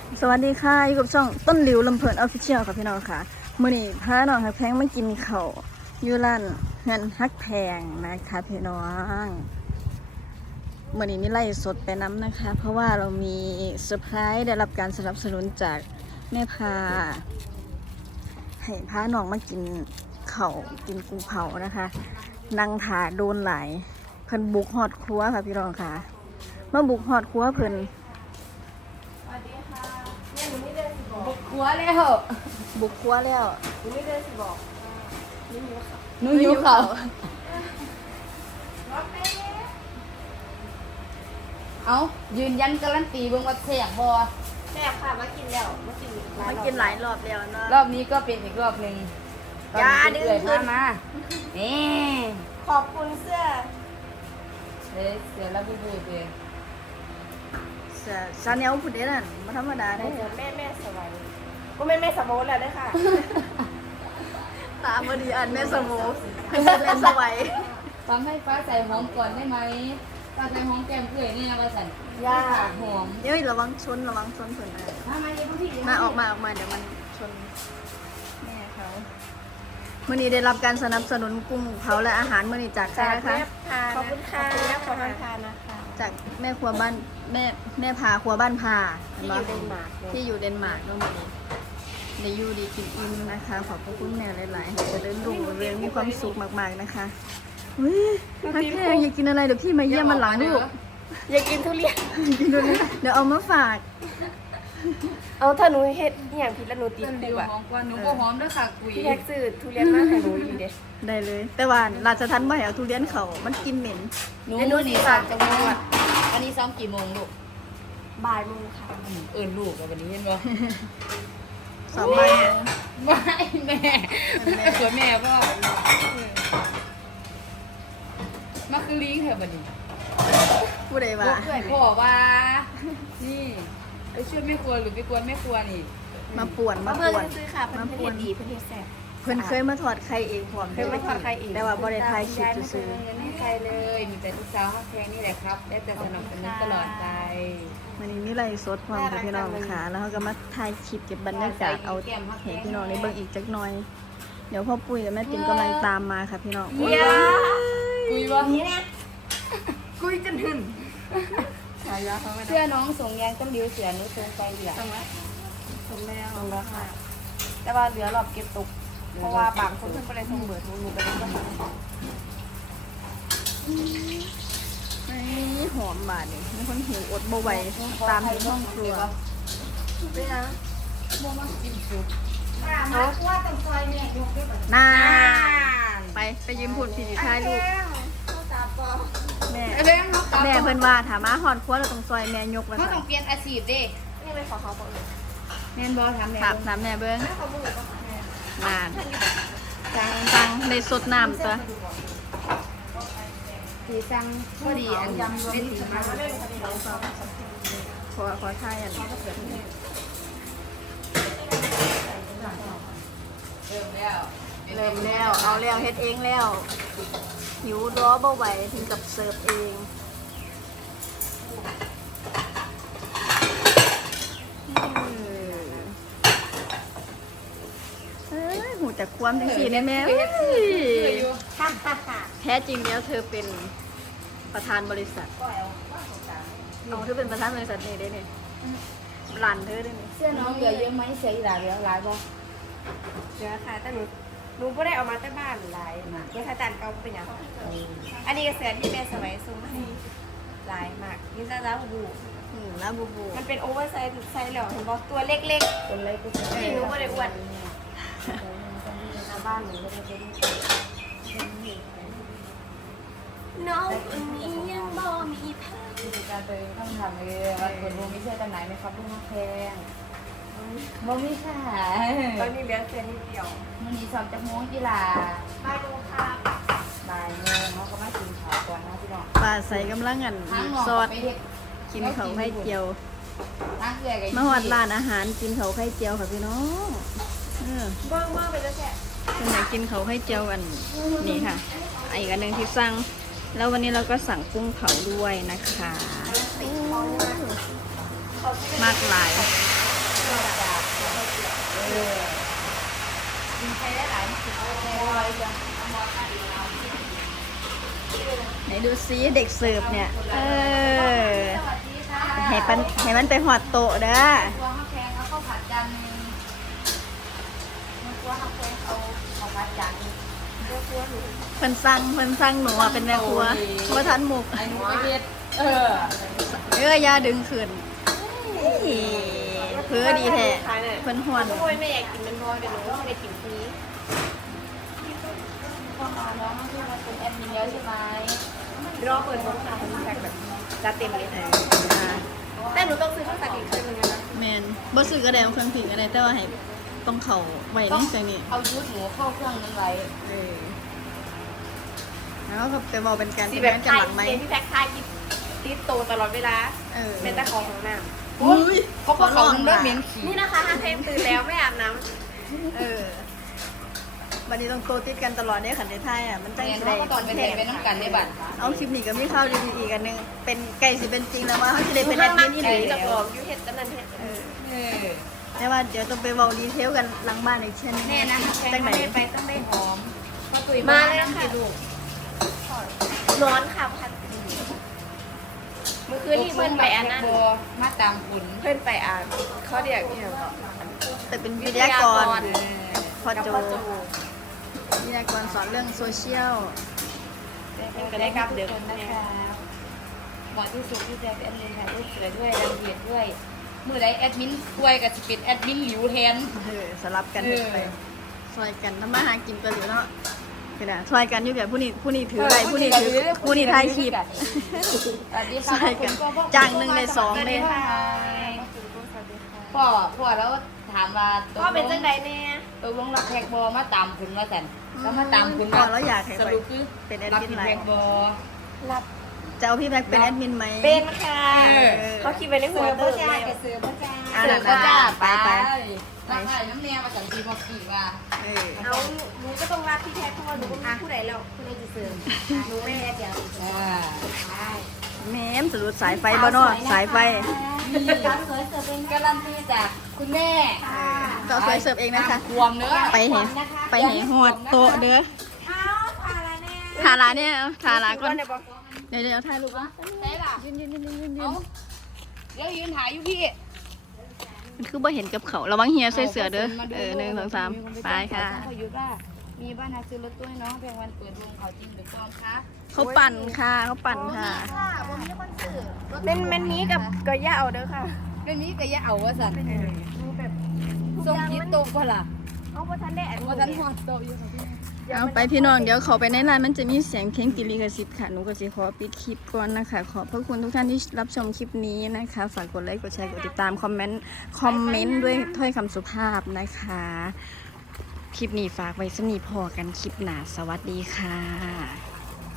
สวัสดีค่ะอยู่กับช่องต้นหลิวลำเพลินออฟฟิเชียลค่ะพี่น้องค่ะมื้อนี้พาน้องฮักแพงมากินข้าวอยู่ร้านเงินฮักแพงนะคะพี่น้องมื้อนี้มีไล่สดไปน้ำนะคะ เพราะว่าเรามีเซอร์ไพรส์ได้รับการสนับสนุนจากแม่พาให้พาน้องมากินข้าวกินกุ้งเผานะคะนั่งถาโดนหลายเพิ่นบุกฮอดครัวค่ะพี่น้องค่ะมาบุกฮอดครัวเพิ่นบุกครัวแล้วบุกครัวแล้วหนูไม่ได้สิบอกหนูหิวเขาเอายืนยันการันตีเบิ่งว่าแซ่บบ่แซ่บค่ะมากินแล้วมากินมากินหลายรอบแล้วเนาะรอบนี้ก็เป็นอีกรอบหนึ่งอย่าดึงเลยขึ้นมานี่ขอบคุณเสื้อเสือแล้วบูบูเองซาเนียลพูดได้นั่นมาธรรมดาได้แม่สบายก็แม่สมองแล้วด้วยค่ะตาบดีอันแม่สมูแม่สวัยทำให้ฟ้าใส่หอมก่อนได้ไหมฟ้าใส่หอมแก้มเกลือนี่นะว่าสันย่าหอมเย้ยระวังชนเพิ่นนะมาเดี๋ยวพี่มาออกมาเดี๋ยวมันชนแม่เขามื้อนี้ได้รับการสนับสนุนกุ้งเผาและอาหารมื้อนี้จากใครจากนะคะแม่พาขอบคุณค่ะขอบคุณค่ะนะคะจากแม่ครัวบ้านแม่พาครัวบ้านพาที่อยู่เดนมาร์กที่อยู่เดนมาร์กนู่นนี่ในยูดีกินอิ่มนะคะ ขอบพระคุณแม่หลายๆจะได้รู้เรื่องมีความสุขมากๆนะคะเฮ้ยฮักแพงอยากกินอะไรเดี๋ยวพี่มาเยี่ยมมันหลังลูกอยากกินทุเรียนกินด้วยนะเดี๋ยวเอามาฝากเอาถ้าหนูเฮ็ดอย่างผิดแล้วหนูติดต้นคุเดียกวอ่ะหอมก่อนหนูก็หอมด้วยค่ะกุยพี่แท็กซื้อทุเรียนมาให้หนูอยู่เด้ได้เลย แต่ว่าราชทันไม่ให้เอาทุเรียนเขามันกินเหม็นหนูนู่นนี่ซ้อมจังหวัดอันนี้ซ้อมกี่โมงลูกบ่ายโมงค่ะเอิญลูกวันนี้เห็นบ่สอบไปไม่แม่สวยแม่พ่อมาคือลิงเถอะบัดนี้ผู้ใดว่าพ่อว่า นี่ไปช่วยแม่ครัวหรือไปกวนแม่ครัวนี่มาป่วนมาเพื่อนป่วนซื้อค่ะเพื่อนเฮ็ดดีเพื่อนเฮ็ดแซ่บเพิ่นเคยมาถอดไข่เองพร้อมเคยมาถอดไข่เองแต่ว่าบ่ได้ถ่ายคลิปไม่เคซื่ยอเงินให้ใครเลย มีแต่ลูกสาวฮักแพงนี่แหละครับได้แต่สนับสนุนตลอดไปๆวันนี้มีไรสดพร้อมกับพี่น้องค่ะ แล้วเขาก็มาถ่ายคลิปเก็บบรรยากาศเอาให้พี่น้องในเบิ่งอีกจักหน่อย เดี๋ยวพ่อปุ้ยกับแม่ติ๋มกำลังตามมาค่ะพี่น้องเยี่ยคุยว่านี่เนี่ยกุยจนหึ่นฉายาเขาไม่ได้เสื้อน้องส่งยางต้นดิวเสือนุ้ส่งไปเหลือส่งแล้วส่งแล้วค่ะ แต่ว่าเหลือรอบเก็บตก เพราะว่าบางคนเพิ่งไปเลยส่งเบอร์โทรหนูไปเลยก็หานี่หอมบาดนี่มีคนหิวอดบ่ไหวตามที่ห้องครัวด้วยนะโมมากินซุปน่าไปยืมผุนพี่สิท้ายลูกแม่เรื่องเขาแม่เพิ่นว่าถามมาหอนครัวเราต้องซอยแม่ยกแล้วเขาค่ะต้องเปลี่ยนอาชีพเด้นี่ไปขอเขาบอกเลยแม่นบอทำแล้วถามแม่เบิ้งเขาบอกว่านานตังในสดน้ำตัวสีสั่งพอดีอันเป็นสีมาขอทายอันเริ่มแล้วเริ่มแล้วเอาแล้วเฮ็ดเองแล้วหิวร้อบ่ไหวถึงกับเสิร์ฟเองเอ้ยหูจักความจังซี่แน่แม่เอ้ยฮ่าฮ่าฮ่าแท้จริงแล้วเธอเป็นประธานบริษัทเอาเธอเป็นประธานบริษัทนี่ได้เนี่ยหลานเธอได้เนี่ยเสื้อน้องเหลือเยอะไหมเสียอีหลาเหลือหลายบ่เหลือค่ะแต่หนูไม่ได้เอามาแต่บ้านหลายเมื่อถ้าจานเก่าเป็นอย่างอันนี้ก็เสือที่แม่สมัยซุ้มให้หลายมากนี่จะรับบูลาบูบูมันเป็นโอเวอร์ไซส์ไซส์เหล่าเห็นบอกตัวเล็กคนเล็กก็จะๆที่หนูไม่ได้อ้วนหน้าบ้านหนูก็จะเป็นน้องคนนี้ยังบ่มีแพ้กิจการตัวเองต้องทำเลยว่าคนรู้ไม่ใช่ตำไหนไหมครับลูกแพงบ่มีค่ะตอนนี้เหลือเสือนิดเดียวมันมีสอบจากโมงกีฬาบ้านโลค่ะบ่ายโมงเขาก็มากินข้าวก่อนนะพี่น้องปลาใส่กำลังอันทั้งหมซอดสไปเฮ็ดกินเขาวไข่เจียวทั้งเกลือกับมาหอดร้านอาหารกินเขาวไข่เจียวค่ะพี่น้องเออเบิ่งไปแล้วแค่เป็นไหนกินเขาวไข่เจียวกันนี่ค่ะอีกอันหนึ่งที่สั่งแล้ววันนี้เราก็สั่งกุ้งเผาด้วยนะคะมากหลายกินใครได้หลายสิบในร้อยจ้ะไหนดูซิเด็กเสิร์ฟเนี่ยให้มันไปหอดโต๊ะเด้อตัวข้าวแพงเอาข้าวผัดจานนึงมันตัวข้าวแพงเอาข้าวผัดจานนึงเพิ่นสั่งหนูเป็นแม่ครัวว่าทันหมุกไอ้หนูไปเฮ็ดอย่าดึงขึ้นเพื่อดีแท้เพิ่นหวนโอ้ยไม่อยากกินมันน้อยเป็นหนูไม่ได้กินฟรีพอมาแล้วที่มันเป็นแอดมินแล้วใช่ไหมรอเปิดร้านค่ะแพ็คแบบจะเต็มเลยแต่หนูต้องซื้อข้าวสารอีกเคยเหมือนกันนะแมนบ่ซื้อก็ได้เครื่องผิงก็ได้แต่ว่าให้ต้องเข้าไว้ในเครื่องนี้เอายุทธหนูเข้าเครื่องนึงไว้แล้วก็ไปบอกเป็นการสีที่แบแบบ บไทจะยหลังไหมเรียนที่แพ็คไทยติดโตตลอดเวลาเป็นตะของของน้ำอุ้ยเขาบอกเขาเริ่มเหม็นขี้นี่นะคะถ้าเพมตื่นแล้วไม่อาบน้วันนี้ต้องโตติดกันตลอดเนี่ยขันในไทยมันจังเนี่ยสิเขาได้ก็ตอนเป็นเด็กเป็นน้ำกันในบัตรเอาคลิปนี้ก็มีข้าวดีๆอีกอันนึงเป็นไก่สิเป็นจริงแล้วว่าเขาจะได้เป็นแอดมินอีหลีำจะบอกยูเห็ดกันนั่นเห็ดแต่ว่าเดี๋ยวต้องไปเว้าดีเทลกันหลังบ้านอีกเช่นแน่นะแพงจังไหนไม่ไปต้องได้หอมก็ตุยมาเลยน้ำค่ะกี่ลูกร้อนค่ะพัดเมื่อคืนที่เพื่อนไปอันนั้นมาตามคุณเพื่อนไปอ่านเขาเรียกเนี่ยแต่เป็นวิทยากรพอกับโจพ่อโจวิทยากรสอนเรื่องโซเชียลก็ได้กลับเดิมนะนะคคะะเหมาะที่สุดที่จะเป็นเลยค่ะด้วยสวยด้วยรายละเอียดด้วยมือใดแอดมินป่วยกับจะเป็นแอดมินหลิวแทนสลับกันเฮ็ดไปซอยกันทำมาหากินกันอยู่เนาะคือน่ะซอยกันอยู่แบบผู้นี้ถืออะไรผู้นี้ถือผู้นี้ถ่ายคลิปสวัสดีซค่ะอยกันจ้างหนึ่งในสองเลยพ่อแล้วถามว่าพ่อเป็นจังไดแน่ตกลงรับแพ็กบอมาตามคุณว่าสันแล้วมาตามคุณก่อนแล้วอยากให้สไปรุปคือเป็นแอดรับมินผิดไลแพ็กน์บอรับจะเอาพี่แบ็คเป็นแอดมินไหมเป็นค่ะเขาคิดไว้ในหัวเติมเลยเสือพ่อจ้าอ่าเสือพ่อจ้าไปถ่ายน้ำแนวมาจากทีบอกกี่ว่าเอาหนูก็ต้องรับที่แท้เพราะว่าหนูก็ไม่ผู้ใดแล้วผู้ใดจะเสริมหนูไม่แน่เดียวแม่มสรุปสายไฟบ่เนาะสายไฟการันตีจากคุณแม่ก็สวยเสิร์ฟเองนะคะควมเนื้อไปเห็นหอดโต๊ะเด้ออ้าวพาละแน่ทาราเนี่ยทาราก่อนเดี๋ยวบอกเดี๋ยวถ่ายรูปวะใช่ล่ะยืนเดี๋ยวยืนถ่ายอยู่พี่มันคือบ่เห็นกับเขาระวังเฮียใส่เสือเด้อ1 2 3ไปค่ะเขายุดว่ามีบ้านนาซื้อรถตู้ให้น้องเพียงวันเปิดวงเขาจริงหรือปลอมคะเขาปั่นค่ะเขาปั่นค่ะเป็นนี้กับก็ย่าเอาเด้อค่ะเรื่องนี้ก็อย่าเอาว่าสันส่งคิดโตกว่าล่ะเอาว่าทันได้อันว่าทันหอดโตอยู่ค่ะพี่เอาไปพี่น้องเดี๋ยวเขาไปในร้านมันจะมีเสียงเพลงติดลิขสิทธิ์ค่ะหนูก็จะขอปิดคลิปก่อนนะคะขอบพระคุณทุกท่านที่รับชมคลิปนี้นะคะฝากกดไลค์กดแชร์กดติดตามคอมเมนต์ด้วยถ้อยคำสุภาพนะคะคลิปนี้ฝากไว้สำนีพอกันคลิปหน้าสวัสดีค่ะ